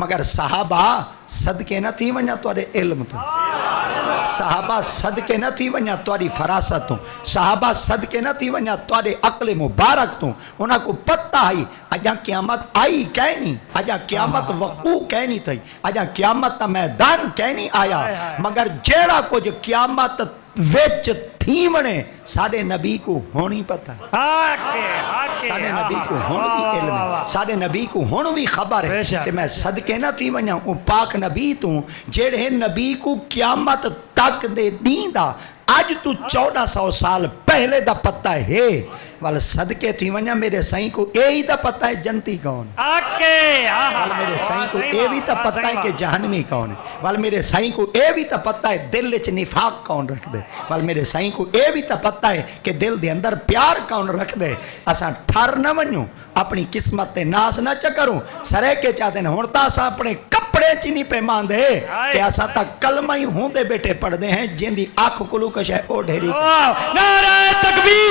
मगर साहबा सदके न थी वञा तुआरे इल्म तो, साहबा सदके न थी वञा तुआरी फरासत तो, साहबा सदके न थी वञा तुआरे अक्ल मुबारक तो। उन्हां को पता है अजा क़यामत आई कहनी, अजा क़यामत वक़ू कहनी थई, अजा क़यामत मैदान कहनी आया। मगर जेड़ा कुछ क़यामत विच थी वणे साडे नबी को होनी पता है, साडे नबी को हुण भी इल्म है, साडे नबी को हुण भी खबर है कि मैं सदके न थी वञा उन पाक नबी तू जेड़े नबी को क़यामत तक दे दींदा अज तू 1400 साल पहले दा पता है। वाल सदके थी वञा मेरे साईं को ए ही दा पता है जनती कौन, वाल मेरे साईं को ए भी ता पता है कि जहन्नमी कौन है, वाल मेरे साईं को ए भी ता पता है दिल विच निफाक कौन रख दे, वाल मेरे साईं को ए भी ता पता है कि दिल दे अंदर प्यार कौन रख दे। असां ठर न वञूं, अपनी किस्मत ते नास न चकरूं, सरे के चाहते हैं हुण तां असां अपने कपड़े च नहीं पे मांदे कि असां तां कलमा ही होंदे बेटे पढ़दे हैं जिंदी अख कुलू कश है ओ ढेरी। नारे तकबीर।